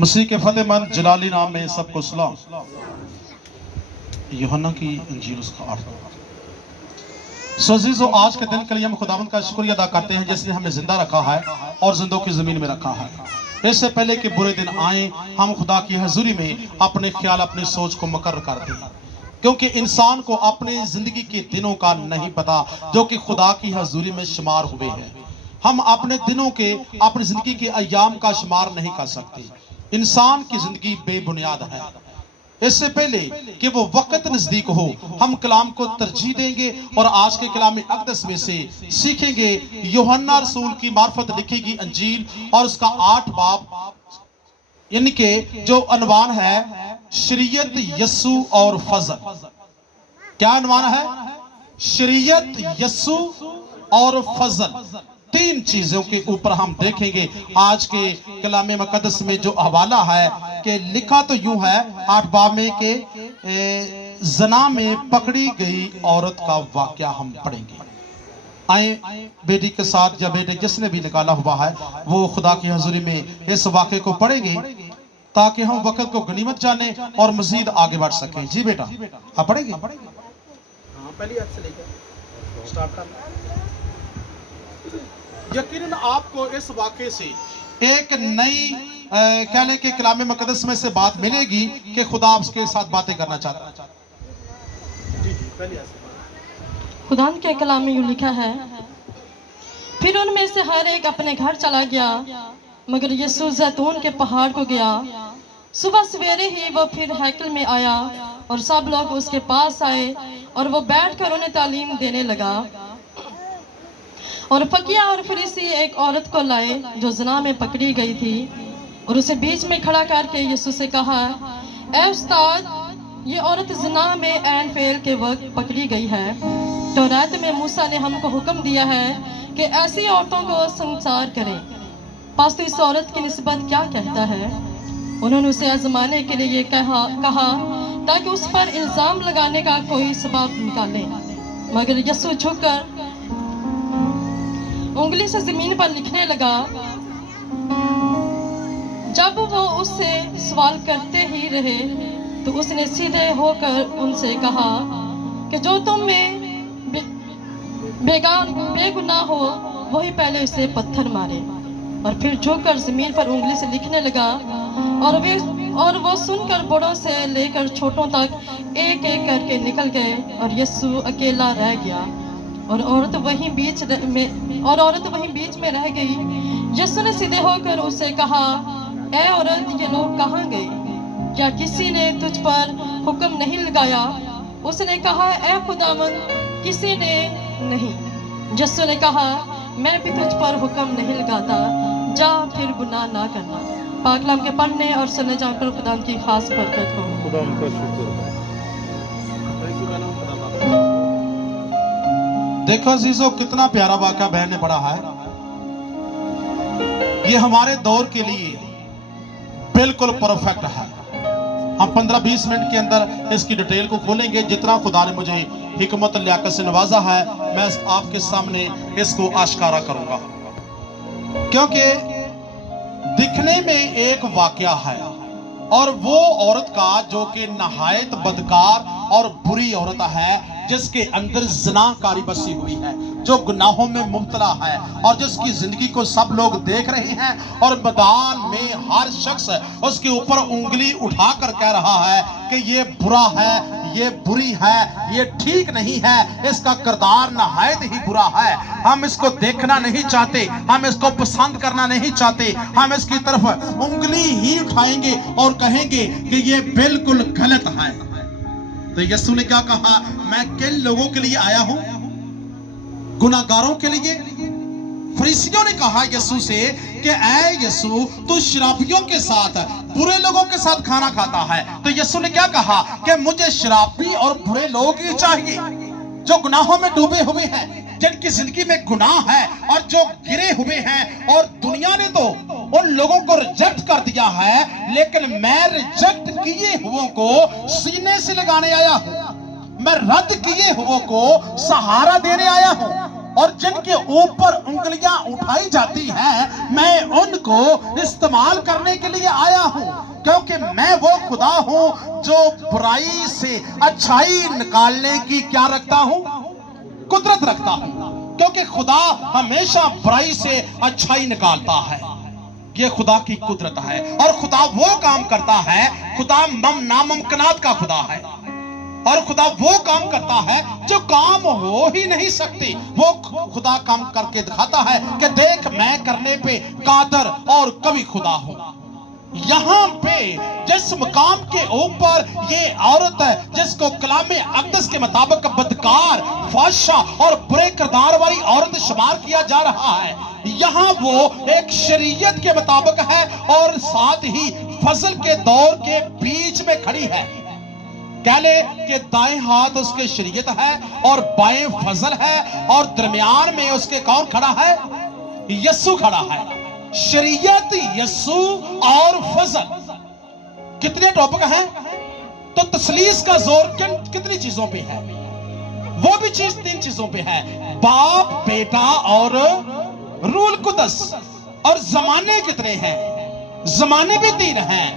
مسیح کے فتح مند جلالی نام میں سب کو سلام۔ یوحنا کی انجیل اس کا 8۔ عزیزو، آج کے دن کے لیے ہم خداوند کا شکریہ ادا کرتے ہیں جس نے ہمیں زندہ رکھا ہے اور زندوں کی زمین میں رکھا ہے۔ اس سے پہلے کہ برے دن آئیں، ہم خدا کی حضوری میں اپنے خیال اپنی سوچ کو مقرر کرتے ہیں، کیونکہ انسان کو اپنے زندگی کے دنوں کا نہیں پتا جو کہ خدا کی حضوری میں شمار ہوئے ہیں۔ ہم اپنے دنوں کے اپنی زندگی کے ایام کا شمار نہیں کر سکتے۔ انسان کی زندگی بے بنیاد ہے۔ اس سے پہلے کہ وہ وقت نزدیک ہو، ہم کلام کو ترجیح دیں گے اور آج کے کلام اقدس میں سے سیکھیں گے یوحنا رسول کی معرفت لکھی گئی انجیل اور اس کا 8 باب، یعنی کہ جو عنوان ہے شریعت، یسوع اور فضل۔ کیا عنوان ہے؟ شریعت، یسوع اور فضل۔ 3 چیزوں کے اوپر ہم دیکھیں گے آج کے کلام مقدس میں جو حوالہ ہے کہ لکھا تو یوں ہے 8 باب میں کہ زنا میں پکڑی گئی عورت کا واقعہ ہم پڑھیں گے۔ آئیں بیٹی کے ساتھ یا بیٹے جس نے بھی نکالا ہوا ہے وہ خدا کی حضوری میں اس واقعے کو پڑھیں گے تاکہ ہم وقت کو غنیمت جانیں اور مزید آگے بڑھ سکیں۔ جی بیٹا آپ پڑھیں گے؟ پہلی آیت سے لے کر سٹارٹ کرنا۔ یقیناً آپ کو اس واقعے سے ایک نئی کہہ لیں کہ کلام مقدس میں سے بات ملے گی کہ خدا آپ کے ساتھ باتیں کرنا چاہتا ہے۔ خدا کے کلام میں یوں لکھا ہے، پھر ان میں سے ہر ایک اپنے گھر چلا گیا مگر یسوع زیتون کے پہاڑ کو گیا۔ صبح سویرے ہی وہ پھر ہیکل میں آیا اور سب لوگ اس کے پاس آئے اور وہ بیٹھ کر انہیں تعلیم دینے لگا۔ اور فقیہ اور فریسی ایک عورت کو لائے جو زنا میں پکڑی گئی تھی اور اسے بیچ میں کھڑا کر کے یسوع سے کہا، اے استاد، یہ عورت زنا میں عین فعل کے وقت پکڑی گئی ہے۔ تورات میں موسیٰ نے ہم کو حکم دیا ہے کہ ایسی عورتوں کو سنسار کریں، پس تو اس عورت کی نسبت کیا کہتا ہے؟ انہوں نے اسے آزمانے کے لیے یہ کہا تاکہ اس پر الزام لگانے کا کوئی سبب نکالیں، مگر یسوع جھک کر انگلی سے زمین پر لکھنے لگا۔ جب وہ اس سے سوال کرتے ہی رہے تو اس نے سیدھے ہو کر ان سے کہا کہ جو تم میں بے گناہ ہو وہی پہلے اسے پتھر مارے۔ اور پھر جھک کر زمین پر انگلی سے لکھنے لگا اور وہ سن کر بڑوں سے لے کر چھوٹوں تک ایک ایک کر کے نکل گئے اور یسوع اکیلا رہ گیا اور عورت وہیں بیچ میں رہ گئی۔ یسوع نے سیدھے ہو کر اسے کہا، اے عورت، یہ لوگ کہاں گئے؟ کیا کسی نے تجھ پر حکم نہیں لگایا؟ اس نے کہا، اے خداوند، کسی نے نہیں۔ یسوع نے کہا، میں بھی تجھ پر حکم نہیں لگاتا، جا پھر گناہ نہ کرنا۔ پاک کلام کے پڑھنے اور سننے جان پر خدا کی خاص برکت ہو۔ خدا ان کا شکر ہے۔ دیکھو عزیزو، کتنا پیارا واقعہ بہن نے پڑھا ہے۔ یہ ہمارے دور کے لیے بالکل پرفیکٹ ہے۔ ہم 15-20 منٹ کے اندر اس کی ڈیٹیل کو کھولیں گے۔ جتنا خدا نے مجھے حکمت لیاقت سے نوازا ہے میں آپ کے سامنے اس کو آشکارا کروں گا، کیونکہ دکھنے میں ایک واقعہ ہے اور وہ عورت کا جو کہ نہایت بدکار اور بری عورت ہے، جس کے اندر زنا کاری بسی ہوئی ہے، جو گناہوں میں مبتلا ہے اور جس کی زندگی کو سب لوگ دیکھ رہے ہیں اور میدان میں ہر شخص اس کے اوپر انگلی اٹھا کر کہہ رہا ہے کہ یہ برا ہے، یہ بری ہے، یہ ٹھیک نہیں ہے، اس کا کردار نہایت ہی برا ہے۔ ہم اس کو دیکھنا نہیں چاہتے، ہم اس کو پسند کرنا نہیں چاہتے، ہم اس کی طرف انگلی ہی اٹھائیں گے اور کہیں گے کہ یہ بالکل غلط ہے۔ تو یسوع نے کیا کہا؟ میں کن لوگوں کے لیے آیا ہوں؟ گناہگاروں کے لیے؟ فریسیوں نے کہا یسوع سے کہ اے یسوع، تو شرابیوں کے ساتھ، برے لوگوں کے ساتھ کھانا کھاتا ہے۔ تو یسوع نے کیا کہا کہ مجھے شرابی اور برے لوگ ہی چاہیے، جو گناہوں میں ڈوبے ہوئے ہیں، جن کی زندگی میں گناہ ہے اور جو گرے ہوئے ہیں۔ اور دنیا نے تو ان لوگوں کو ریجیکٹ کر دیا ہے، لیکن میں ریجیکٹ کیے ہوئوں کو سینے سے لگانے آیا ہوں، میں رد کیے ہوئوں کو سہارا دینے آیا ہوں، اور جن کی کے اوپر انگلیاں اٹھائی جاتی ہیں، میں ان کو استعمال کرنے کے لیے آیا ہوں، کیونکہ میں وہ خدا ہوں جو برائی سے اچھائی نکالنے کی کیا رکھتا ہوں؟ قدرت رکھتا ہوں، کیونکہ خدا ہمیشہ برائی سے اچھائی نکالتا ہے۔ یہ خدا کی قدرت ہے، اور خدا وہ کام کرتا ہے، خدا ناممکنات کا خدا ہے، اور خدا وہ کام کرتا ہے جو کام ہو ہی نہیں سکتی، وہ خدا کام کر کے دکھاتا ہے کہ دیکھ میں کرنے پہ قادر اور قوی خدا ہوں۔ یہاں پہ جس مقام کے اوپر یہ عورت ہے، جس کو کلام اقدس کے مطابق بدکار، فحشہ اور برے کردار والی عورت شمار کیا جا رہا ہے، یہاں وہ ایک شریعت کے مطابق ہے اور ساتھ ہی فضل کے دور کے بیچ میں کھڑی ہے۔ کہہ لے کہ دائیں ہاتھ اس کے شریعت ہے اور بائیں فضل ہے، اور درمیان میں اس کے کون کھڑا ہے؟ یسوع کھڑا ہے۔ شریعت، یسوع اور فضل، کتنے ٹاپک ہیں؟ تو تثلیث کا زور کتنی چیزوں پہ ہے؟ وہ بھی چیز 3 چیزوں پہ ہے، باپ، بیٹا اور روح القدس۔ اور زمانے کتنے ہیں؟ زمانے بھی 3 ہیں،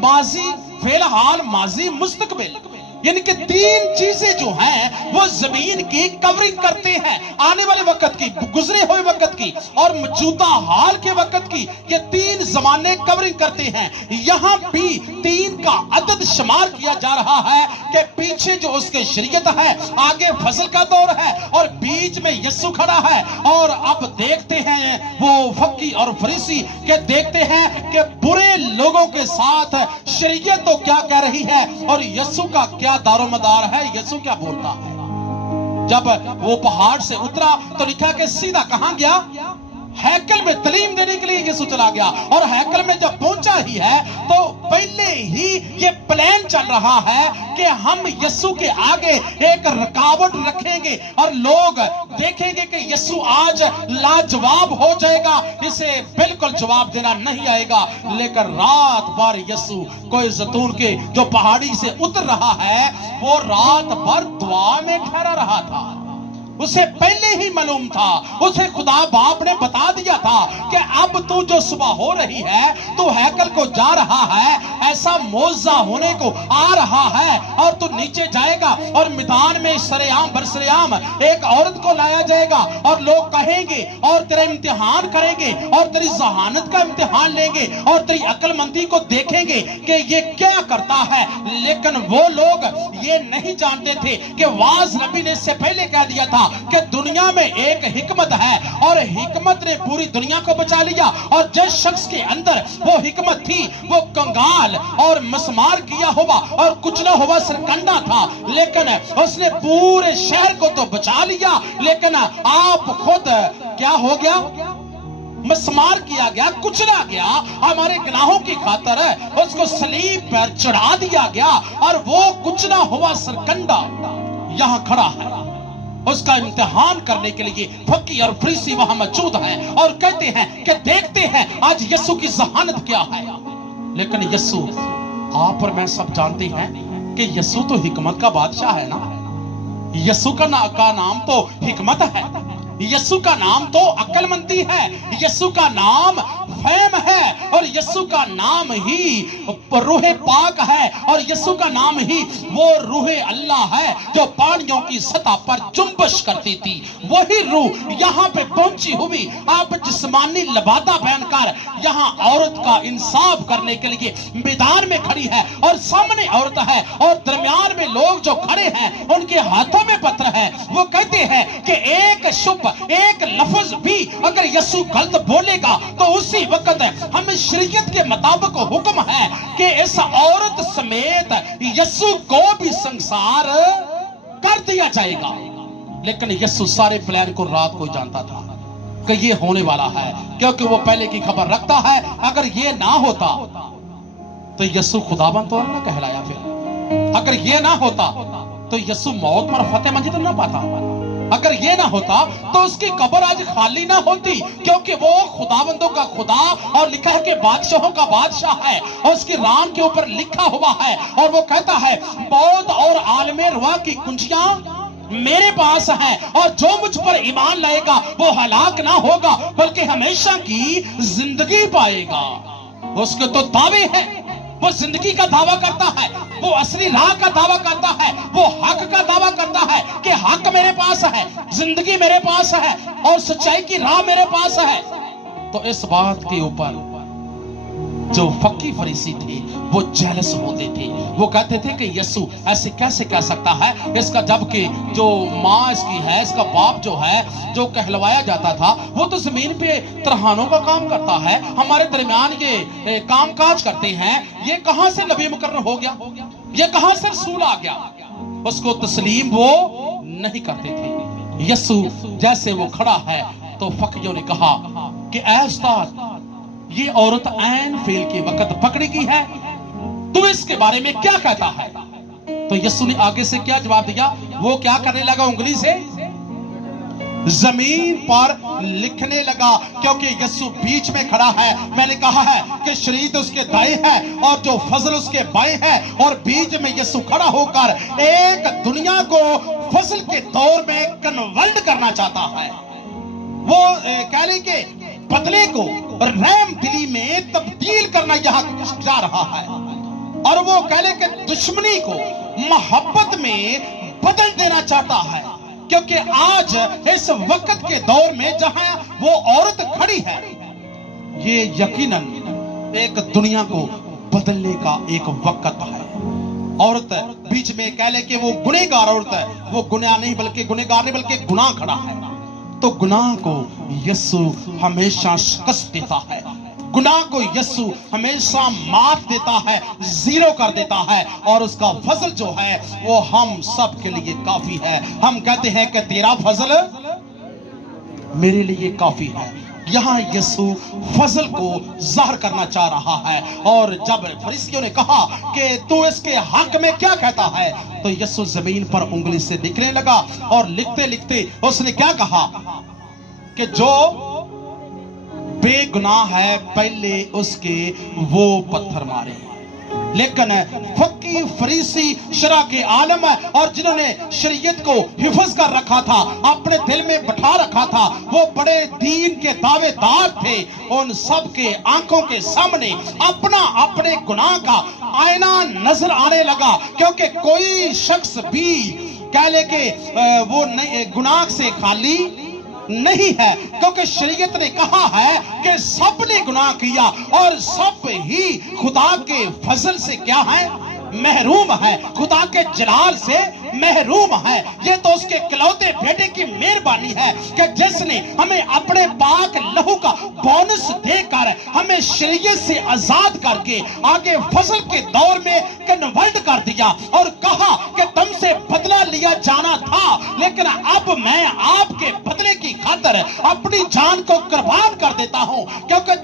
ماضی، فی الحال، ماضی، مستقبل، یعنی کہ 3 چیزیں جو ہیں وہ زمین کی کورنگ کرتے ہیں، آنے والے وقت کی، گزرے ہوئے وقت کی اور موجودہ حال کے وقت کی، یہ 3 زمانے کورنگ کرتے ہیں۔ یہاں بھی 3 کا عدد شمار کیا جا رہا ہے کہ پیچھے جو اس کے شریعت ہے، آگے فضل کا دور ہے، اور بیچ میں یسوع کھڑا ہے۔ اور اب دیکھتے ہیں وہ فقی اور فریسی کہ دیکھتے ہیں کہ برے لوگوں کے ساتھ شریعت تو کیا کہہ رہی ہے اور یسوع کا کیا دار و مدار ہے، یسوع کیا بولتا ہے۔ جب وہ پہاڑ سے اترا تو لکھا کہ سیدھا کہاں گیا؟ ہیکل میں تعلیم دینے کے لیے یسوع چلا گیا، اور ہیکل میں جب پہنچا ہی ہے تو پہلے ہی یہ پلان چل رہا ہے کہ ہم یسوع کے آگے ایک رکاوٹ رکھیں گے، اور لوگ دیکھیں گے کہ یسوع آج لاجواب ہو جائے گا، اسے بالکل جواب دینا نہیں آئے گا۔ لیکن رات بھر یسوع کوئی زیتون کے جو پہاڑی سے اتر رہا ہے، وہ رات بھر دعا میں ٹھہرا رہا تھا۔ اسے پہلے ہی معلوم تھا، اسے خدا باپ نے بتا دیا تھا کہ اب تو جو صبح ہو رہی ہے، تو ہیکل کو جا رہا ہے، ایسا معجزہ ہونے کو آ رہا ہے، اور تو نیچے جائے گا اور میدان میں سرعام برسرعام ایک عورت کو لایا جائے گا، اور لوگ کہیں گے اور تیرا امتحان کریں گے اور تیری ذہانت کا امتحان لیں گے اور تیری عقل مندی کو دیکھیں گے کہ یہ کیا کرتا ہے۔ لیکن وہ لوگ یہ نہیں جانتے تھے کہ واعظ نبی نے اس سے پہلے کہہ دیا تھا کہ دنیا میں ایک حکمت ہے، اور حکمت نے پوری دنیا کو بچا لیا، اور جس شخص کے اندر وہ حکمت تھی وہ کنگال اور مسمار کیا ہوا اور کچلا ہوا سرکنڈا تھا، لیکن اس نے پورے شہر کو تو بچا لیا، لیکن آپ خود کیا ہو گیا؟ مسمار کیا گیا، کچلا گیا، ہمارے گناہوں کی خاطر اس کو صلیب پر چڑھا دیا گیا، اور وہ کچلا ہوا سرکنڈا یہاں کھڑا ہے۔ اس کا امتحان کرنے کے لیے فقی اور فریسی وہاں موجود ہیں، اور کہتے ہیں کہ دیکھتے ہیں آج یسوع کی ذہانت کیا ہے۔ لیکن یسوع، آپ اور میں سب جانتے ہیں کہ یسوع تو حکمت کا بادشاہ ہے نا، یسوع کا نام تو حکمت ہے، یسوع کا نام تو عقل مندی ہے، یسوع کا نام فہم ہے، اور یسوع کا نام ہی روح پاک ہے، اور یسوع کا نام ہی وہ روح اللہ ہے جو پانیوں کی سطح پر جنبش کرتی تھی۔ وہی روح یہاں پہ پہنچی ہوئی، آپ جسمانی لبادہ پہن کر یہاں عورت کا انصاف کرنے کے لیے میدان میں کھڑی ہے، اور سامنے عورت ہے، اور درمیان میں لوگ جو کھڑے ہیں ان کے ہاتھوں میں پتھر ہے۔ وہ کہتے ہیں کہ ایک شب، ایک لفظ بھی اگر یسوع غلط بولے گا تو اسی وقت ہمیں شریعت کے مطابق حکم ہے کہ اس عورت سمیت یسوع کو بھی سنسار کر دیا جائے گا۔ لیکن یسوع سارے پلان کو رات کو جانتا تھا کہ یہ ہونے والا ہے، کیونکہ وہ پہلے کی خبر رکھتا ہے۔ اگر یہ نہ ہوتا تو یسوع خداوند تو نہ کہلایا، پھر اگر یہ نہ ہوتا تو یسوع موت پر فتح منجد نہ پاتا، اگر یہ نہ ہوتا تو اس کی قبر آج خالی نہ ہوتی، کیونکہ وہ خداوندوں کا خدا اور لکھا ہے کہ بادشاہوں کا بادشاہ ہے، اور اس کی ران کے اوپر لکھا ہوا ہے، اور وہ کہتا ہے موت اور عالم روا کی کنجیاں मेरे पास है और जो मुझ पर ईमान लाएगा वो हलाक ना होगा बल्कि हमेशा की जिंदगी पाएगा। उसके तो दावे हैं, वो जिंदगी का दावा करता है, वो असली राह का दावा करता है, वो हक का दावा करता है कि हक मेरे पास है, जिंदगी मेरे पास है और सच्चाई की राह मेरे पास है। तो इस बात के ऊपर जो फकी फरीसी थे वो जेलस होते थे। वो कहते थे कि यीशु ऐसे कैसे कह सकता है, इसका जबकि जो माँ इसकी है, इसका बाप जो है, जो कहलवाया जाता था, वो तो जमीन पे तरहानों का काम करता है, हमारे दरमियान ये काम काज करते हैं, ये कहां से नबी मुकर्रर हो गया, ये कहां से रसूल आ गया। उसको तस्लीम वो नहीं करते थे। यीशु जैसे वो खड़ा है तो फकीरों ने कहा कि ऐ उस्ताद, ये औरत ऐन फेल के वक्त पकड़ी गई है, तू इसके बारे में क्या कहता है। तो यीशु ने आगे से क्या जवाब दिया, वो क्या करने लगा, उंगली से जमीन पर लिखने लगा, क्योंकि यीशु बीच में खड़ा है। मैंने कहा है कि शरीयत उसके दाएं है और जो फजल उसके बाएं है, और बीच में यीशु खड़ा होकर एक दुनिया को फजल के दौर में कन्वर्ट करना चाहता है। वो कहने के बदले को रहम दिली में तब्दील करना यहां जा रहा है, और वो कहने के दुश्मनी को मोहब्बत में बदल देना चाहता है। क्योंकि आज इस वक्त के दौर में जहां वो औरत खड़ी है, ये यकीनन एक दुनिया को बदलने का एक वक्त है। औरत बीच में कह ले कि वो गुनहगार औरत है, वो गुनाह नहीं बल्कि गुनहगार नहीं बल्कि गुनाह खड़ा है। तो गुनाह को यीशु हमेशा शिकस्त देता है, गुनाह को यीशु हमेशा माफ देता है, जीरो कर देता है, और उसका फजल जो है वो हम सब के लिए काफी है। हम कहते हैं कि तेरा फजल मेरे लिए काफी है। यहाँ यीशु फजल को ज़ाहिर करना चाह रहा है। और जब फरीसियों ने कहा कि तू इसके हक में क्या कहता है, तो यीशु जमीन पर उंगली से लिखने लगा, और लिखते लिखते उसने क्या कहा कि जो बेगुनाह है पहले उसके वो पत्थर मारे। लेकिन फकी फरीसी शरा के आलम और जिन्होंने शरीयत को हिफज कर रखा था, अपने दिल में बैठा रखा था, वो बड़े दीन के दावेदार थे, उन सब के आंखों के सामने अपना अपने गुनाह का आईना नजर आने लगा। क्योंकि कोई शख्स भी कह ले कि वो गुनाह से खाली नहीं है, क्योंकि शरीयत ने कहा है कि सब ने गुनाह किया और सब ही खुदा के फजल से क्या है, महरूम है, खुदा के जलाल से महरूम है। ये तो उसके इकलौते बेटे की मेहरबानी है कि जिसने हमें अपने पाक लहू का बोनस देकर हमें शरीयत से आजाद करके आगे फजल के दौर में कन्वर्ट कर दिया, और कहा कि तुमसे बदला लिया जाना था, लेकिन अब मैं आपके बदले की खातिर अपनी जान को कुर्बान कर देता हूं, क्योंकि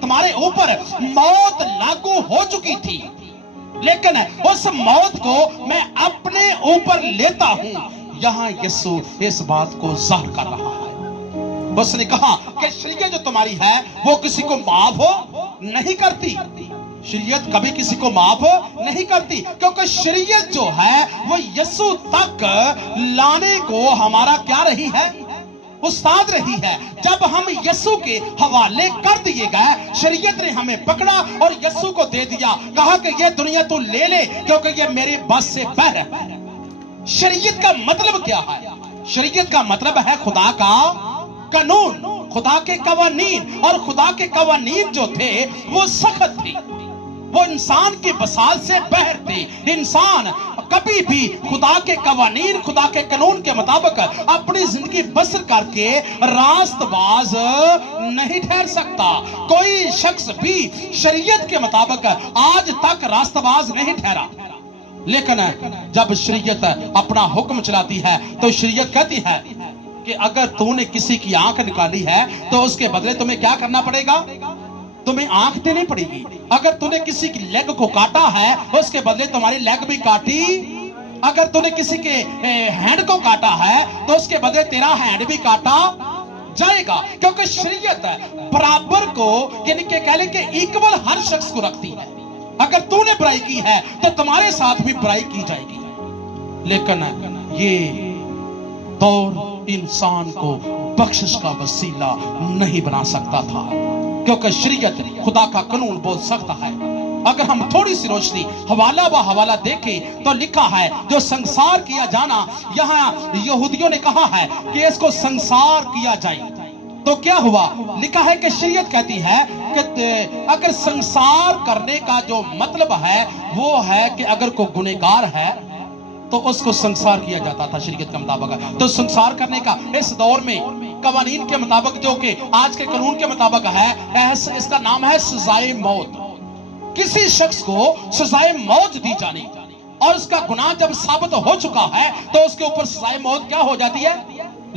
तुम्हारे ऊपर मौत लागू हो चुकी थी, लेकिन उस मौत को मैं अपने ऊपर लेता हूं। यहां यीशु इस बात को जाहिर कर रहा है। उसने कहा कि शरीयत जो तुम्हारी है वो किसी को माफ नहीं करती, शरीयत कभी किसी को माफ नहीं करती, क्योंकि शरीयत जो है वो यीशु तक लाने को हमारा क्या रही है, उस्ताद रही है। जब हम यीशु के हवाले कर दिए गए, शरीयत ने हमें पकड़ा और यीशु को दे दिया, कहा कि ये दुनिया तू ले ले क्योंकि ये मेरे बस से बाहर है। शरीयत का मतलब क्या है? शरीयत का मतलब है खुदा का कानून, खुदा के कवानीन, और खुदा के कवानीन जो थे वो सख्त थे, वो इंसान की बसात से बाहर थे। इंसान कभी भी खुदा के कवानीन, खुदा के कानून के मुताबिक अपनी जिंदगी बसर करके रास्तबाज नहीं ठहर सकता। कोई शख्स भी शरीयत के मुताबिक आज तक रास्तबाज नहीं ठहरा, लेकिन जब शरीयत अपना हुक्म चलाती है तो शरीयत कहती है कि अगर तूने किसी की आंख निकाली है तो उसके बदले तुम्हें क्या करना पड़ेगा, तुम्हें आंख देनी पड़ेगी। अगर तूने किसी की लेग को काटा है उसके बदले तुम्हारी लेग भी काटी, अगर तूने किसी के हैंड को काटा है तो उसके बदले तेरा हैंड भी काटा जाएगा। क्योंकि शरीयत बराबर को यानी कि कह ले कि इक्वल हर शख्स को रखती है। अगर तूने बुराई की है तो तुम्हारे साथ भी बुराई की जाएगी। लेकिन ये दौर इंसान को बख्शिश का वसीला नहीं बना सकता था, क्योंकि शरीयत खुदा का कानून बहुत सख्त है। अगर हम थोड़ी सी रोशनी हवाला व हवाला देखें तो लिखा है जो संसार किया जाना, यहाँ यहूदियों ने कहा है कि इसको संसार किया जाए। तो क्या हुआ? लिखा है कि शरीयत कहती है कि अगर संसार करने का जो मतलब है वो है कि अगर कोई गुनहगार है तो उसको संसार किया जाता था शरीयत के मुताबिक। तो संसार करने का इस दौर में कवानीन के मुताबिक, जो कि आज के कानून के मुताबिक है, इसका नाम है सजाए मौत। किसी शख्स को सजाए मौत दी जानी, और उसका गुनाह जब साबित हो चुका है तो उसके ऊपर सजाए मौत क्या हो जाती है?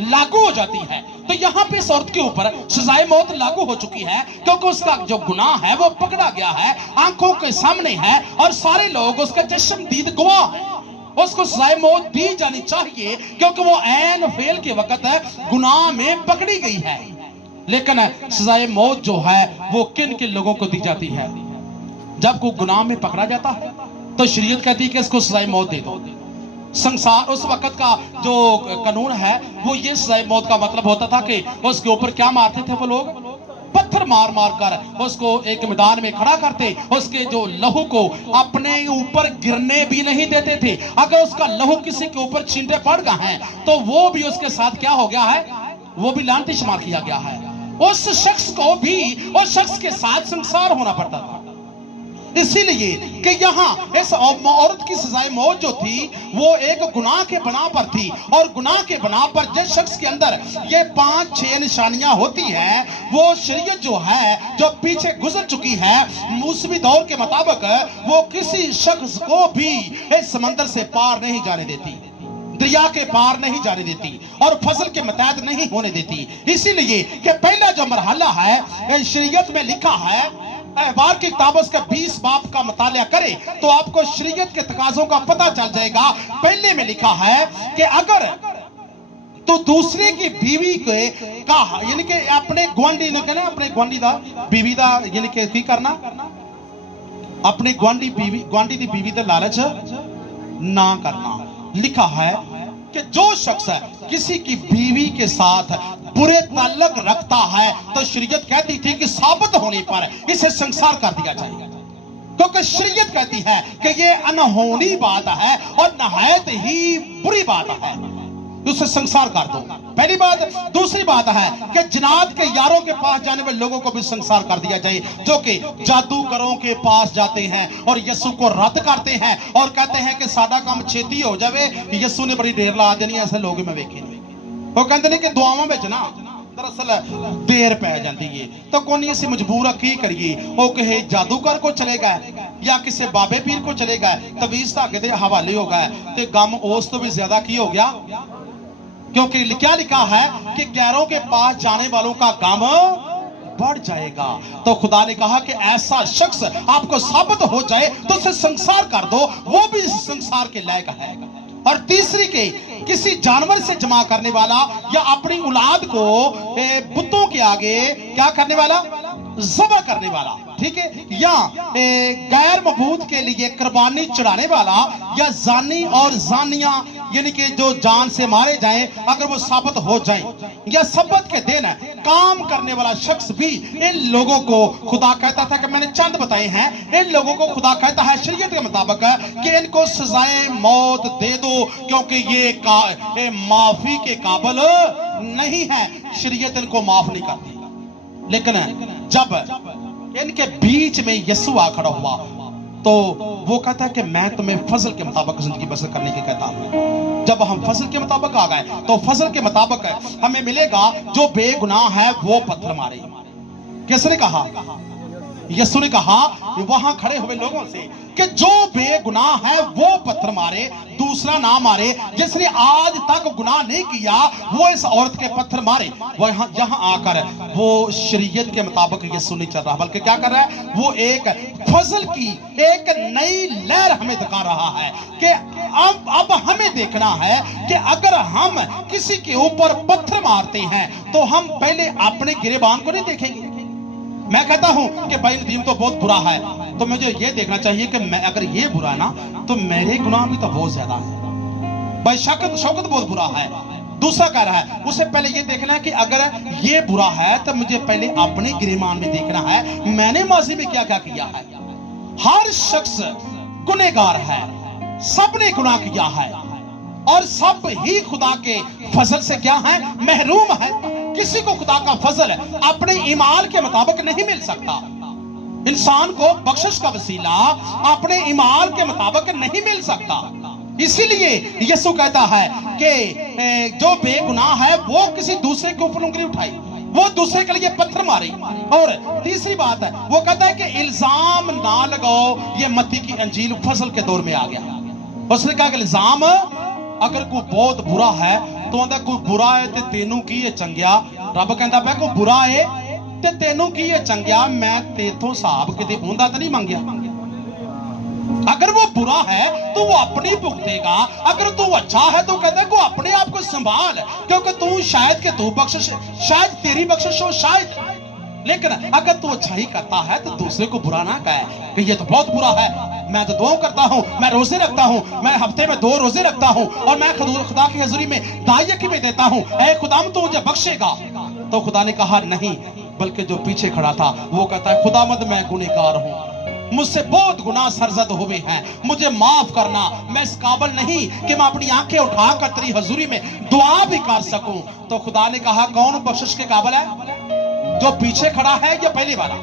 लागू हो जाती है। तो यहाँ पे इस औरत के ऊपर सजाए मौत लागू हो चुकी है, क्योंकि उसका जो गुनाह है वो पकड़ा गया है, आंखों के सामने है, और सारे लोग उसका चश्मदीद गवाह है। उसको सजाए मौत दी जानी चाहिए, क्योंकि वो ऐन फेल के वक्त गुनाह में पकड़ी गई है। लेकिन सजाए मौत जो है वो किन किन लोगों को दी जाती है? जब कोई गुनाह में पकड़ा जाता है तो शरीयत कहती है कि इसको सजाए मौत दे दो। संसार उस वक्त का जो कानून है वो ये सजाए मौत का मतलब होता था कि उसके ऊपर क्या मारते थे वो लोग? पत्थर मार मार कर उसको एक मैदान में खड़ा करते, उसके जो लहू को अपने ऊपर गिरने भी नहीं देते थे। अगर उसका लहू किसी के ऊपर छींटे पड़ गए हैं तो वो भी उसके साथ क्या हो गया है? वो भी लानती शुमार किया गया है। उस शख्स को भी उस शख्स के साथ संसार होना पड़ता था। इसीलिए कि यहाँ इस औरत की सजाए मौत जो थी वो एक गुनाह के बना पर थी, और गुनाह के बना पर जिस शख्स के अंदर ये 5-6 निशानियां होती हैं, वो शरीयत जो है जो पीछे गुजर चुकी है मूसवी दौर के मुताबिक, वो किसी शख्स को भी इस समंदर से पार नहीं जाने देती, दरिया के पार नहीं जाने देती, और फसल के मतहत नहीं होने देती। इसीलिए कि पहला जो मरहला है शरीयत में लिखा है, अहबार की किताब उसका 20 बाब का मुतालिया करे तो आपको शरीयत के तकाजों का पता चल जाएगा। पहले में लिखा है कि अगर तो दूसरे की बीवी के का यानी कि अपने गुआंढी ने कहना अपने गुआंढी दा बीवी दा यानी कि की करना, अपने गुआंढी दी बीवी दा लालच ना करना। लिखा है कि जो शख्स किसी की बीवी के साथ बुरे ताल्लुक रखता है तो शरीयत कहती थी कि साबित होने पर इसे संसार कर दिया जाएगा, क्योंकि शरीयत कहती है कि ये अनहोनी बात है और नहायत ही बुरी बात है, उसे संसार कर दो। पहली बात। दूसरी बात है कि जिनात के यारों के पास जाने वाले लोगों को भी संसार कर दिया जाए, जो कि जादूगरों के पास जाते हैं और यीशु को रद्द करते हैं और कहते हैं कि साडा काम छेती हो जावे, यीशु ने बड़ी देर ला देनी। ऐसे लोग मैं वेखे वो कहते हैं कि दुआवां विच ना दरअसल देर पै जाती है, तो कोई असीं मजबूर की करिए, वो कहे जादूगर को चले गए या किसी बाबे पीर को चले गए, तवीज धागे के हवाले हो गए, तो गम उस तो भी ज्यादा की हो गया, क्योंकि क्या लिखा है कि गैरों के पास जाने वालों का गम बढ़ जाएगा। तो खुदा ने कहा कि ऐसा शख्स आपको साबित हो जाए तो उसे संसार कर दो, वो भी इस संसार के लायक है। और तीसरी के किसी जानवर से जमा करने वाला या अपनी औलाद को बुतों के आगे क्या करने वाला? ज़बह करने वाला, ठीक है, या गैर मबूद के लिए कुर्बानी चढ़ाने वाला, या जानी और जानिया यानी कि जो जान से मारे जाएं अगर वो साबित हो जाएं, या सब्बत के दिन काम करने वाला शख्स भी, इन लोगों को खुदा कहता था कि मैंने चंद बताए हैं, इन लोगों को खुदा कहता है शरीयत के मुताबिक कि इनको सजाए मौत दे दो, क्योंकि ये माफी के काबिल नहीं है, शरीयत इनको माफ नहीं करती। लेकिन जब इनके बीच में यीशु आ खड़ा हुआ तो वो कहता है कि मैं तुम्हें फजल के मुताबिक जिंदगी बसर करने की कहता हूं। जब हम फजल के मुताबिक आ गए तो फजल के मुताबिक हमें मिलेगा जो बेगुनाह है वो पत्थर मारे। किसने कहा? यीशु ने कहा वहां खड़े हुए लोगों से कि जो बेगुनाह है वो पत्थर मारे, दूसरा ना मारे। जिसने आज तक गुनाह नहीं किया वो इस औरत के पत्थर मारे। वो यहाँ आकर वो शरीयत के मुताबिक यीशु नहीं चल रहा, बल्कि क्या कर रहा है? वो एक फजल की एक नई लहर हमें दिखा रहा है कि अब हमें देखना है कि अगर हम किसी के ऊपर पत्थर मारते हैं तो हम पहले अपने गिरेबान को नहीं देखेंगे। मैं कहता हूं कि भाई नदीम तो बहुत बुरा है, तो मुझे ये देखना चाहिए कि मैं अगर ये बुरा है ना तो मेरे गुनाह भी तो बहुत ज्यादा है। भाई शौकत बहुत बुरा है, दूसरा कह रहा है उसे पहले ये देखना है कि अगर ये बुरा है तो मुझे पहले अपने गिरेबान में देखना है मैंने माजी में क्या क्या किया है। हर शख्स गुनहगार है, सबने गुनाह किया है और सब ही खुदा के फजल से क्या है, महरूम है। किसी को खुदा का फजल अपने ईमान के मुताबिक नहीं मिल सकता। इंसान को बख्शिश का वसीला अपने ईमान के मुताबिक नहीं मिल सकता। इसीलिए यीशु कहता है कि जो बेगुनाह है वो किसी दूसरे के ऊपर उंगली उठाई, वो दूसरे के लिए पत्थर मारी। और तीसरी बात है वो कहता है कि इल्जाम ना लगाओ। ये मत्ती की अंजील फजल के दौर में आ गया। उसने कहा कि इल्जाम अगर कोई बहुत बुरा है तो आंदा कोई बुरा है ते तेनू की है चंगिया। रब कहता है कोई बुरा है ते तेनू की है चंगिया, मैं तेथों हिसाब किते उंदा तो नहीं मंगया। अगर वो बुरा है तो वो अपनी भुगतेगा, अगर तू अच्छा है तो कहता है को अपने आप को संभाल, क्योंकि तू शायद के तू बख्शिश, शायद तेरी बख्शिश हो शायद। लेकिन अगर तू अच्छाई करता है तो दूसरे को बुरा ना कहे कि ये तो बहुत बुरा है, मैं तो दुआ करता हूँ, मैं रोजे रखता हूँ, मैं हफ्ते में 2 रोजे रखता हूँ और मैं खुदा की हजूरी में दायकी में देता हूँ, ऐ खुदाम तू मुझे बख्शेगा। तो खुदा ने कहा नहीं, बल्कि जो पीछे खड़ा था वो कहता है खुदावंद मैं गुनहगार हूँ, मुझसे बहुत गुनाह सरजद हुए हैं, मुझे माफ करना। मैं इस काबिल नहीं कि मैं अपनी आंखें उठाकर तेरी हजूरी में दुआ भी कर सकूं। तो खुदा ने कहा कौन बख्शिश के काबिल है, जो पीछे खड़ा है या पहले वाला?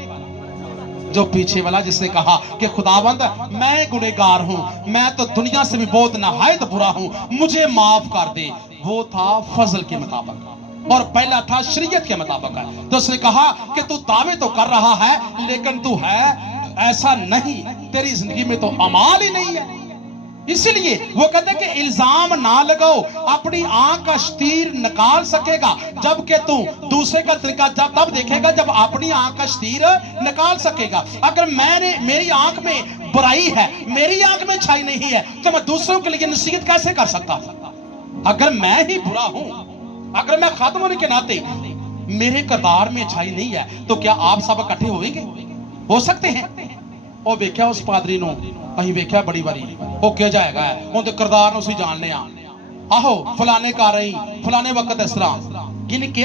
जो पीछे वाला, जिसने कहा कि खुदावंद मैं गुनहगार हूं, मैं तो दुनिया से भी बहुत नहायत बुरा हूं, मुझे माफ कर दे। वो था फजल के मुताबिक और पहला था शरीयत के मुताबिक। तो उसने कहा कि तू दावे तो कर रहा है लेकिन तू है ऐसा नहीं, तेरी जिंदगी में तो अमाल ही नहीं है। इसलिए वो कहते हैं कि इल्जाम ना लगाओ, अपनी आंख का तीर निकाल सकेगा जबकि तू दूसरे का तरीका जब तब देखेगा जब अपनी आंख का तीर निकाल सकेगा। अगर मेरी आंख में बुराई है, मेरी आंख में अच्छाई नहीं है, तो मैं दूसरों के लिए नसीहत कैसे कर सकता हूं? अगर मैं ही बुरा हूं, अगर मैं खात्म होने के नाते मेरे किरदार में अच्छाई नहीं है, तो क्या आप सब इकट्ठे होंगे? हो सकते हैं। ਉਹ ਵੇਖਿਆ ਉਸ ਪਾਦਰੀ ਨੂੰ, ਅਸੀਂ ਵੇਖਿਆ ਬੜੀ ਵਾਰੀ ਉਹ ਕਿਹਾ ਜਾਏਗਾ ਉਹਦੇ ਕਿਰਦਾਰ ਨੂੰ ਅਸੀਂ ਜਾਣਦੇ ਆ, ਆਹੋ फलाने का रही फलाने वक्त इस तरह। यानी कि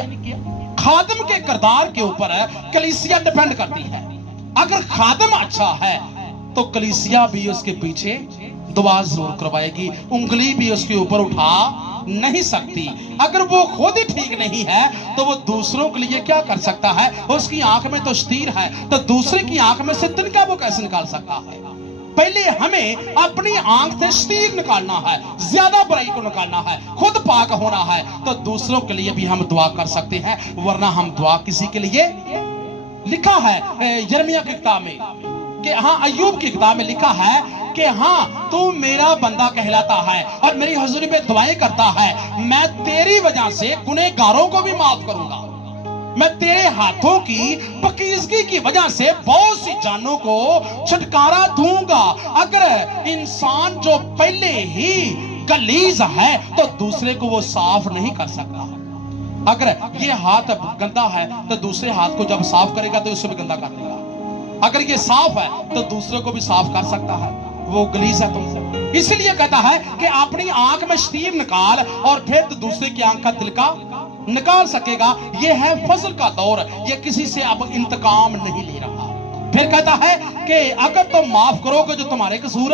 खादम के किरदार के ऊपर कलीसिया डिपेंड करती है। अगर खादम अच्छा है तो कलीसिया भी उसके पीछे दुआ जरूर करवाएगी, उंगली भी उसके ऊपर उठा नहीं सकती। अगर वो खुद ही ठीक नहीं है तो वो दूसरों के लिए क्या कर सकता है? उसकी आंख में तो शतीर है तो दूसरे की आंख में से तिनका वो कैसे निकाल सकता है? पहले हमें अपनी आंख से शतीर निकालना है, ज्यादा बुराई को निकालना है, खुद पाक होना है, तो दूसरों के लिए भी हम दुआ कर सकते हैं। वरना हम दुआ किसी के लिए, लिखा है यिर्मयाह की किताब में कि हाँ, अय्यूब की किताब में लिखा है कि हाँ तू मेरा बंदा कहलाता है और मेरी हजूरी में दुआएं करता है, मैं तेरी वजह से गुनहगारों को भी माफ करूंगा, मैं तेरे हाथों की पकीजगी की वजह से बहुत सी जानों को छुटकारा दूंगा। अगर इंसान जो पहले ही गलीज है तो दूसरे को वो साफ नहीं कर सकता। अगर ये हाथ गंदा है तो दूसरे हाथ को जब साफ करेगा तो उससे भी गंदा कर देगा। अगर ये साफ है तो दूसरे को भी साफ कर सकता है, वो गलीज है तो। इसलिए कहता है कि अपनी आंख में शतीर निकाल और फिर तो दूसरे की आंख का तिलका निकाल सकेगा। ये है फजल का दौर, ये किसी से अब इंतकाम नहीं ले रहा। फिर कहता है कि अगर तुम माफ करोगे जो तुम्हारे कसूर,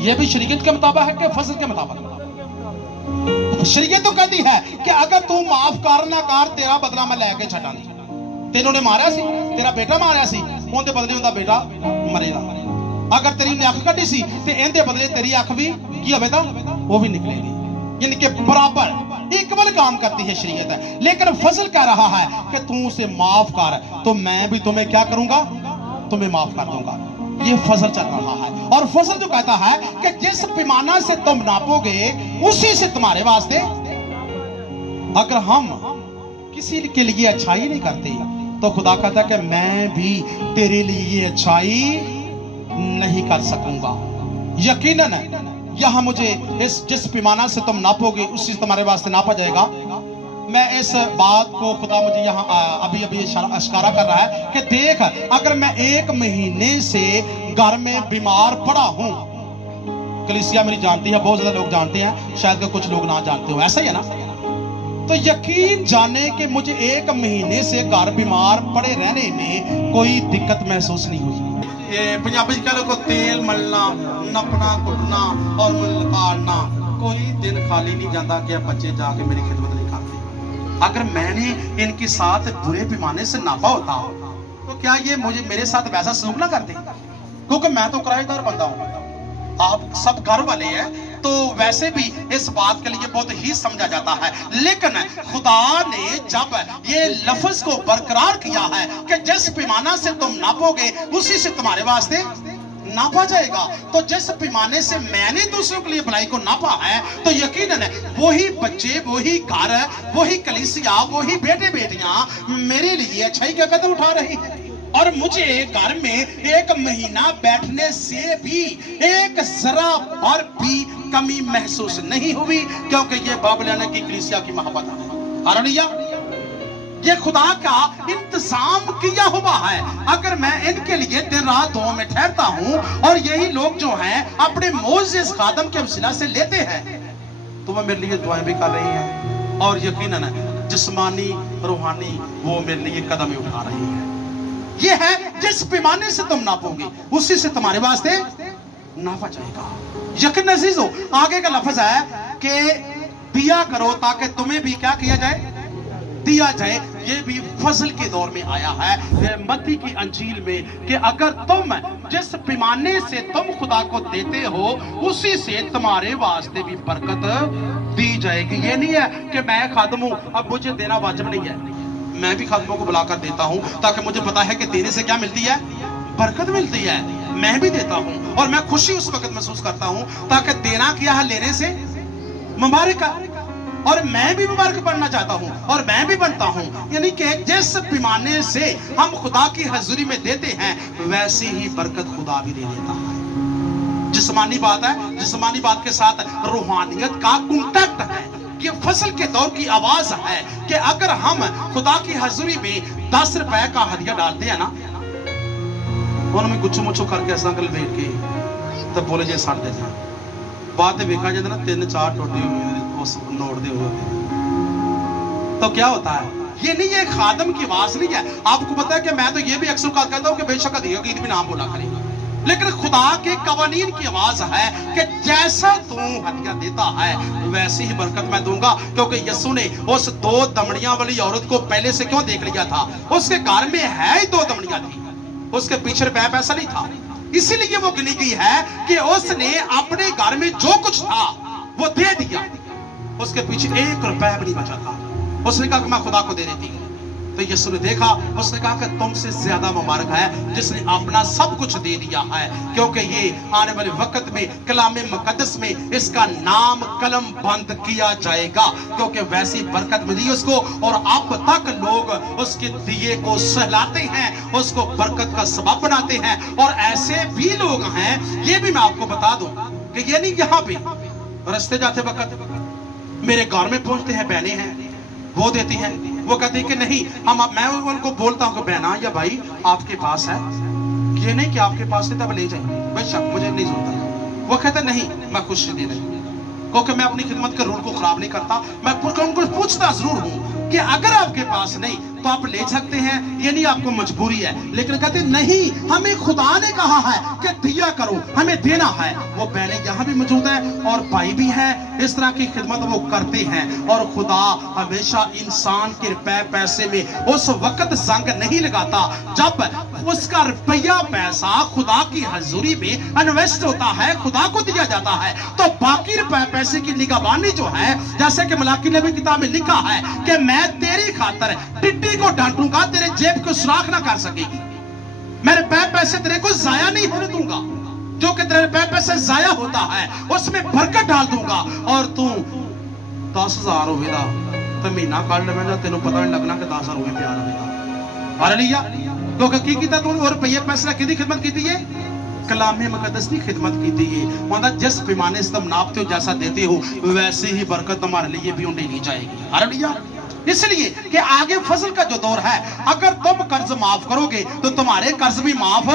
ये भी शरीयत के मुताबिक है कि फजल के मुताबिक? शरीयत तो कहती है कि अगर तू माफ कर ना कर तेरा बदला मैं लेके छड़ांगी। तेनों ने मारा सी, तेरा बेटा मारा सी, उनके बदले उनका बेटा मरेगा। अगर तेरी ने अख कटी सी ते इनके बदले तेरी अख भी की होवेगा, वो भी निकलेगी। यानी कि बराबर इक्वल काम करती है शरीयत है। लेकिन फजल कह रहा है कि तू उसे माफ कर तो मैं भी तुम्हें क्या करूंगा, तुम्हें माफ कर दूंगा। ये फजल चल रहा है। और फजल जो कहता है कि जिस पैमाना से तुम नापोगे उसी से तुम्हारे वास्ते। अगर हम किसी के लिए अच्छाई नहीं करते तो खुदा कहता है कि मैं भी तेरे लिए अच्छाई नहीं कर सकूंगा। यकीनन यहां मुझे जिस पैमाना से तुम नापोगे उसी से तुम्हारे वास्ते नापा जाएगा। मैं इस बात को खुदा मुझे यहाँ अभी इशारा कर रहा है कि देख, अगर मैं 1 महीने से घर में बीमार पड़ा हूं कलीसिया मेरी जानती है, बहुत ज्यादा लोग जानते हैं, शायद कि कुछ लोग ना जानते हो, ऐसा ही है ना। तो यकीन जाने कि मुझे 1 महीने से घर बीमार पड़े रहने में कोई दिक्कत महसूस नहीं हुई। ये पंजाबी कह लो को तेल मलना, नपना कुटना और काटना, कोई दिन खाली नहीं जाता कि बच्चे जाके मेरी खिदमत नहीं करते। अगर मैंने इनके साथ बुरे पैमाने से नापा होता तो क्या ये मुझे मेरे साथ वैसा सलूक ना करते? क्योंकि मैं तो किराएदार बंदा हूं, आप सब घर वाले हैं, तो वैसे भी इस बात के लिए बहुत ही समझा जाता है। लेकिन खुदा ने जब ये लफ्ज को बरकरार किया है कि जिस पैमाना से तुम नापोगे उसी से तुम्हारे वास्ते नापा जाएगा, तो जिस पैमाने से मैंने दूसरों के लिए भलाई को नापा है, तो यकीनन वही बच्चे, वही घर, वही कलीसिया, वही बेटे बेटियां मेरे लिए अच्छाई का कदम उठा रही है। और मुझे घर में 1 महीना बैठने से भी एक जरा भर भी कमी महसूस नहीं हुई, क्योंकि ये बाबलियाना की कलीसिया की मोहब्बत है। हालेलुया, ये खुदा का इंतजाम किया हुआ है। अगर मैं इनके लिए दिन रात दुआ में ठहरता हूं, और यही लोग जो हैं अपने मोजिज़ खादम के वसीला से लेते हैं, तो वो मेरे लिए दुआएं भी कर रही हैं, और यकीनन जिस्मानी रूहानी वो मेरे लिए कदम ही उठा रही है। ये है जिस पैमाने से तुम नापोगे उसी से तुम्हारे वास्ते नापा जाएगा। यकीन अजीज हो, आगे का लफ्ज है कि दिया करो ताकि तुम्हें भी क्या किया जाए, दिया जाए। ये भी फजल के दौर में आया है मत्ती की अंजील में कि अगर तुम जिस पैमाने से तुम खुदा को देते हो उसी से तुम्हारे वास्ते भी बरकत दी जाएगी। ये नहीं है कि मैं खादम हूं अब मुझे देना वाजिब नहीं है, मैं भी खादमों को बुलाकर देता हूं ताकि मुझे पता है कि देने से क्या मिलती है, बरकत मिलती है। मैं भी देता हूं और मैं खुशी उस वक्त महसूस करता हूं ताकि देना क्या है, लेने से मुबारक है, और मैं भी मुबारक बनना चाहता हूं और मैं भी बनता हूं। यानी कि जिस पैमाने से हम खुदा की हजूरी में देते हैं वैसी ही बरकत खुदा भी दे देता है। जिस्मानी बात है, जिस्मानी बात के साथ रूहानियत का कॉन्टैक्ट है। ये फसल के दौर की आवाज है कि अगर हम खुदा की हजूरी में 10 रुपए का हदिया डालते हैं ना, उन्होंने गुच्छू मुच्छू करके ऐसा कर देख के तो बोले जे साढ़ दे बात देखा जाता ना 3-4 टोटे हुए उस नोट दे हुए, तो क्या होता है? ये नहीं, ये खादम की आवाज नहीं है। आपको पता है कि मैं तो ये भी अक्सर कहता हूं कि बेशक हदिया की भी नाम बोला करें, लेकिन खुदा के कवानीन की आवाज है कि जैसा तू हदिया देता है वैसी ही बरकत मैं दूंगा। क्योंकि यीशु ने उस 2 दमड़ियां वाली औरत को पहले से क्यों देख लिया था? उसके घर में है ही 2 दमड़ियां थी, उसके पीछे रुपया पैसा नहीं था, इसीलिए वो गिनी गई है कि उसने अपने घर में जो कुछ था वो दे दिया, उसके पीछे 1 रुपया भी नहीं बचा था। उसने कहा कि मैं खुदा को दे देती हूँ। तो यीशु ने देखा, उसने कहा कि तुमसे ज्यादा मुबारक है जिसने अपना सब कुछ दे दिया है, क्योंकि ये आने वाले वक्त में कलामे मुकद्दस में इसका नाम कलम बंद किया जाएगा, क्योंकि वैसी बरकत मिली उसको और अब तक लोग उसके दिए को सहलाते हैं, उसको बरकत का सबब बनाते हैं। और ऐसे भी लोग हैं, ये भी मैं आपको बता दूं कि ये नहीं, यहाँ पे रास्ते जाते वक्त मेरे घर में पहुंचते हैं बहनें हैं, वो देती हैं, वो कहती है कि नहीं मैं उनको बोलता हूं कि बहना या भाई आपके पास है, ये नहीं कि आपके पास है तब ले जाइए, बेशक मुझे नहीं जरूरत। वो कहते नहीं मैं खुशी दे रही हूं, क्योंकि मैं अपनी खिदमत के रूल को खराब नहीं करता। मैं उनको पूछता जरूर हूं कि अगर आपके पास नहीं तो आप ले सकते हैं, ये नहीं आपको मजबूरी है, लेकिन कहते नहीं हमें खुदा ने कहा है कि दिया करो, हमें देना है। वो बहनें यहाँ भी मौजूद है और भाई भी है, इस तरह की खिदमत वो करते हैं। और खुदा हमेशा इंसान के रुपए पैसे में उस वक्त जंग नहीं लगाता जब उसका रुपया पैसा खुदा की हजूरी में इन्वेस्ट होता है, खुदा को दिया जाता है, तो बाकी रुपए पैसे की निगहबानी जो है, जैसे कि मलाकी नबी किताब में लिखा है कि मैं तेरी खातर टिड्डी को डांटूंगा, तेरे जेब को सुराख ना कर सकेगी, मेरे पैसे तेरे को जाया नहीं होने दूंगा, जो कि तेरे पैसे जाया होता है उसमें बरकत डाल दूंगा। और तू 10,000 होगा तो महीना काट लेगा, तेन पता नहीं लगना कि 10,000 हो प्यार होगा। हालेलुया, क्योंकि की कीता तू और रुपये पैसे की खिदमत की है, कलामे मुकद्दस की खिदमत की है। मतलब जिस पैमाने से तुम नापते हो, जैसा देते हो, वैसे ही बरकत तुम्हारे लिए भी उंडेली जाएगी। हालेलुया, इसलिए कि आगे फसल का जो दौर है, अगर तुम कर्ज माफ करोगे तो तुम्हारे कर्ज भी माफ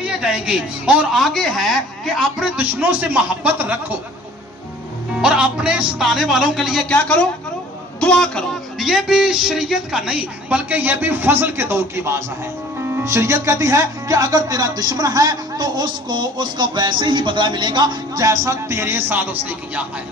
किए जाएंगे। और आगे है कि अपने दुश्मनों से मोहब्बत रखो और अपने सताने वालों के लिए क्या करो, दुआ करो। ये भी शरीयत का नहीं बल्कि ये भी फजल के दौर की बात है। शरीयत कहती है कि अगर तेरा दुश्मन है तो उसका वैसे ही बदला मिलेगा जैसा तेरे साथ उसने किया है।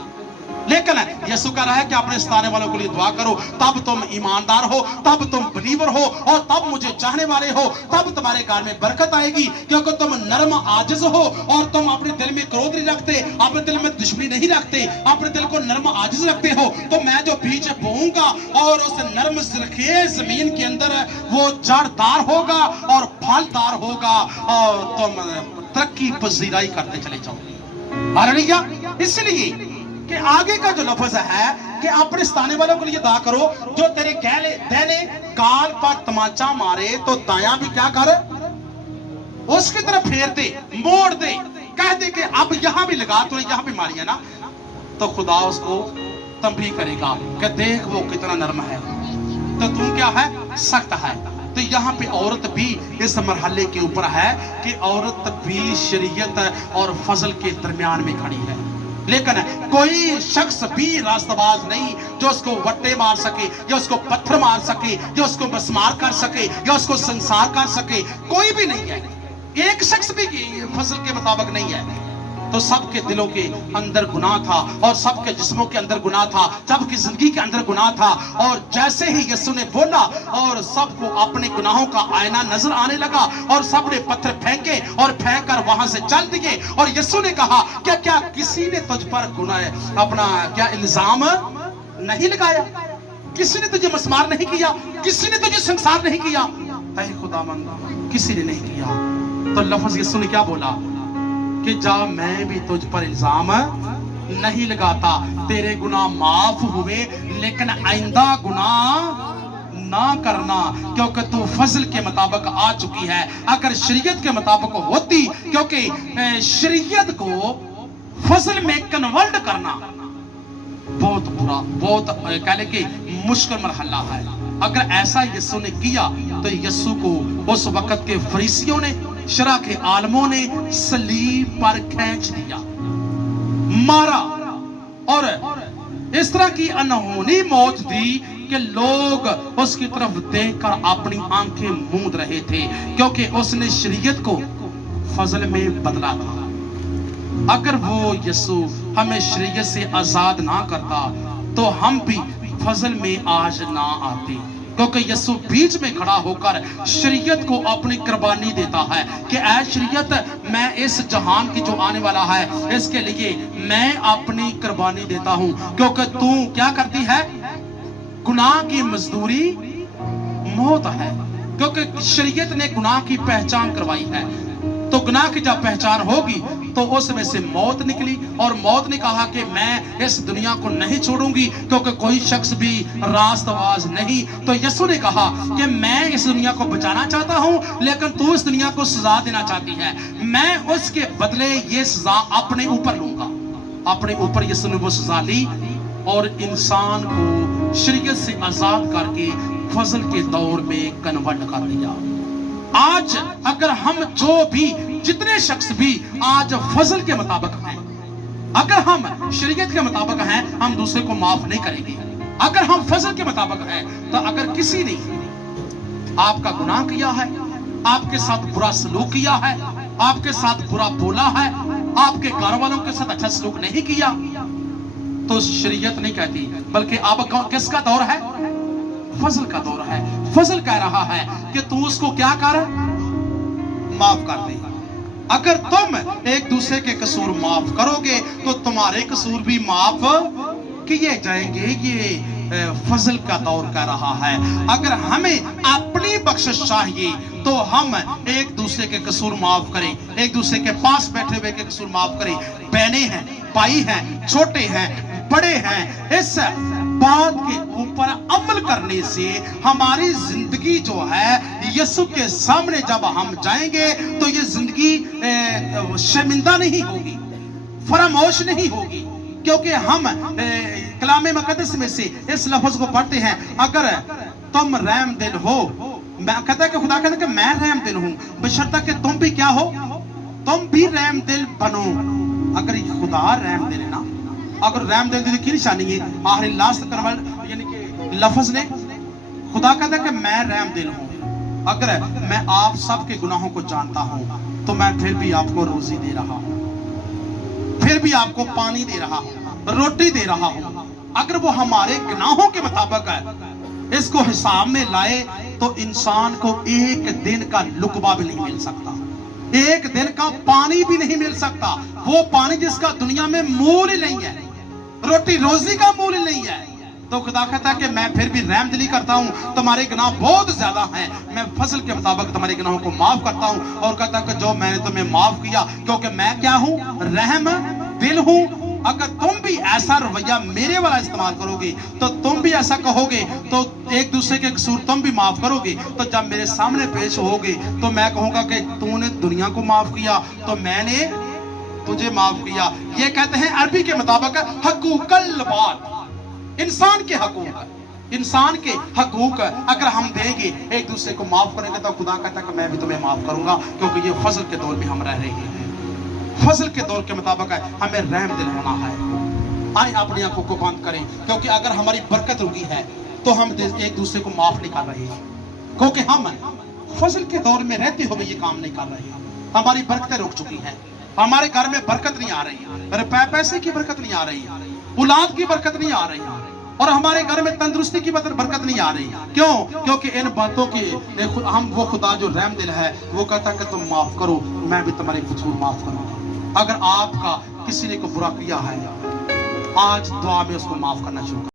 लेकिन यीशु कह रहा है कि अपने सताने वालों के लिए दुआ करो, तब तुम ईमानदार हो, तब तुम बिलीवर हो और तब मुझे चाहने वाले हो, तब तुम्हारे घर में बरकत आएगी। क्योंकि तुम नर्म आजिज हो और तुम अपने दिल में क्रोध नहीं रखते, अपने दिल में दुश्मनी नहीं रखते, अपने दिल को नर्म आजिज रखते हो। तो मैं जो बीज बोऊंगा और उस नर्म सरखेज जमीन के अंदर वो जड़दार होगा और फलदार होगा और तुम तरक्की पजीराई करते चले जाओगे। हालेलुया। इसलिए कि आगे का जो लफ्ज है कि अपने सताने वालों के लिए दुआ करो, जो तेरे दाहिने गाल पर तमाचा मारे तो दायां भी क्या कर, उसकी तरफ फेर दे, मोड़ दे, कह दे कि अब यहां भी लगा, तो यहां भी मारी है ना, तो खुदा उसको तंबीह करेगा कि देख वो कितना नर्म है, तो तुम क्या है, सख्त है। तो यहाँ पे औरत भी इस मरहले के ऊपर है कि औरत भी शरीयत और फजल के दरमियान में खड़ी है। लेकिन कोई शख्स भी रास्तबाज नहीं जो उसको वट्टे मार सके या उसको पत्थर मार सके या उसको मस्मार कर सके या उसको संसार कर सके, कोई भी नहीं है। एक शख्स भी फजल के मुताबिक नहीं है। तो सबके दिलों के अंदर गुनाह था और सबके जिस्मों के अंदर गुनाह था, सबकी जिंदगी के अंदर गुनाह था। और जैसे ही यीशु ने बोला और सबको अपने गुनाहों का आईना नजर आने लगा और सबने पत्थर फेंके और फेंक कर वहां से चल दिए। और यीशु ने कहा क्या किसी ने तुझ पर गुनाह अपना क्या इल्जाम नहीं लगाया, किसी ने तुझे मस्मार नहीं किया, किसी ने तुझे संसार नहीं किया, तय खुदावंद किसी ने नहीं किया। तो लफ्ज यीशु ने क्या बोला कि जा मैं भी तुझ पर इल्जाम नहीं लगाता, तेरे गुनाह माफ हुए लेकिन आइंदा गुनाह ना करना, क्योंकि तू फजल के मुताबिक आ चुकी है। अगर शरीयत के मुताबिक होती, क्योंकि शरीयत को फजल में कन्वर्ट करना बहुत बुरा, बहुत कह ले कि मुश्किल मरहला है। अगर ऐसा यीशु ने किया तो यीशु को उस वक्त के फरीसियों ने, शरा के आलमों ने सलीब पर खींच दिया, मारा और इस तरह की अनहोनी मौत दी कि लोग उसकी तरफ देखकर अपनी आंखें मूंद रहे थे, क्योंकि उसने शरीयत को फजल में बदला था। अगर वो यीशु हमें शरीयत से आजाद ना करता तो हम भी फजल में आज ना आते, क्योंकि यीशु बीच में खड़ा होकर शरीयत को अपनी कुर्बानी देता है कि ऐ शरीयत, मैं इस जहान की जो आने वाला है इसके लिए मैं अपनी कुर्बानी देता हूं, क्योंकि तू क्या करती है, गुनाह की मजदूरी मौत है। क्योंकि शरीयत ने गुनाह की पहचान करवाई है, तो गुनाह की जब पहचान होगी तो उसमें से मौत निकली। और मौत ने कहा कि मैं इस दुनिया को नहीं छोड़ूंगी, क्योंकि कोई शख्स भी रास्तबाज नहीं। तो यीशु ने कहा कि मैं इस दुनिया को बचाना चाहता हूं, लेकिन तू इस दुनिया को सजा देना चाहती है, मैं उसके बदले ये सजा अपने ऊपर लूंगा। अपने ऊपर यीशु ने वो सजा ली और इंसान को शरीयत से आजाद करके फजल के दौर में कन्वर्ट कर दिया। आज अगर हम जो भी जितने शख्स भी आज फजल के मुताबिक हैं, अगर हम शरीयत के मुताबिक हैं, हम दूसरे को माफ नहीं करेंगे। अगर हम फजल के मुताबिक हैं, तो अगर किसी ने आपका गुनाह किया है, आपके साथ बुरा सलूक किया है, आपके साथ बुरा बोला है, आपके घर वालों के साथ अच्छा सलूक नहीं किया, तो शरीयत नहीं कहती, बल्कि अब किसका दौर है, फजल का दौर है। फजल कह रहा है कि तू उसको क्या कर, माफ कर दे। अगर तुम एक दूसरे के कसूर माफ करोगे तो तुम्हारे कसूर भी माफ किए जाएंगे। ये फजल का दौर कह रहा है। अगर हमें अपनी बख्शिश चाहिए तो हम एक दूसरे के कसूर माफ करें, एक दूसरे के पास बैठे हुए के कसूर माफ करें। बहनें हैं, भाई हैं, छोटे हैं, बड़े हैं, इस बात के ऊपर अमल करने से हमारी जिंदगी जो है यीशु के सामने जब हम जाएंगे तो ये जिंदगी शर्मिंदा नहीं होगी, फरामोश नहीं होगी, क्योंकि हम कलाम मुकद्दस में से इस लफ्ज को पढ़ते हैं, अगर तुम रहम दिल हो मैं कहता है कि खुदा कहता है कि मैं रहम दिल हूं, बशर्ते कि तुम भी क्या हो, तुम भी रहम दिल बनो। अगर ये खुदा रहम दिल है ना, अगर रहम दिल की निशानी है आखिरी लास्ट करवल यानी कि लफ्ज ने, खुदा कहता है कि मैं रहम दिल हूं, अगर मैं आप सबके गुनाहों को जानता हूं तो मैं फिर भी आपको रोजी दे रहा हूं, फिर भी आपको पानी दे रहा हूं, रोटी दे रहा हूं। अगर वो हमारे गुनाहों के मुताबिक है, इसको हिसाब में लाए तो इंसान को एक दिन का लुकवा भी नहीं मिल सकता, एक दिन का पानी भी नहीं मिल सकता। वो पानी जिसका दुनिया में मूल ही नहीं है, रोटी रोजी का मूल ही नहीं है। तो खुदा कहता है कि मैं फिर भी रहम दिली करता हूं, तुम्हारे गुनाह बहुत ज्यादा हैं, मैं फजल के मुताबिक तुम्हारे गुनाहों को माफ करता हूं। और कहता है कि जो मैंने तुम्हें माफ किया, क्योंकि मैं क्या हूं, रहम दिल हूं। अगर तुम भी ऐसा रवैया मेरे वाला इस्तेमाल करोगे, तो तुम भी ऐसा कहोगे, तो एक दूसरे के कसूर तुम भी माफ करोगे। तो जब मेरे सामने पेश होगे तो मैं कहूंगा कि तूने दुनिया को माफ किया तो मैंने तुझे माफ किया। ये कहते हैं अरबी के मुताबिक हकूकल बात, इंसान के हकूक, इंसान के हकूक अगर हम देंगे, एक दूसरे को माफ करेंगे, तो खुदा कहता है कि मैं भी तुम्हें माफ करूंगा, क्योंकि ये फजल के दौर में हम रह रहे हैं। फजल के दौर के मुताबिक है, हमें रहम दिल होना है। आए अपनी आंखों को बंद करें, क्योंकि अगर हमारी बरकत रुकी है तो हम एक दूसरे को माफ नहीं कर रहे हैं, क्योंकि हम फजल के दौर में रहते हुए ये काम नहीं कर रहे हैं। हमारी बरकतें रुक चुकी हैं, हमारे घर में बरकत नहीं आ रही, रुपए पैसे की बरकत नहीं आ रही, औलाद की बरकत नहीं आ रही, और हमारे घर में तंदुरुस्ती की बरकत नहीं आ रही। क्यों? क्योंकि इन बातों की हम वो खुदा जो रहम दिल है वो कहता है कि तुम माफ करो, मैं भी तुम्हारे कसूर माफ करूंगा। अगर आपका किसी ने को बुरा किया है, आज दुआ में उसको माफ करना शुरू करो।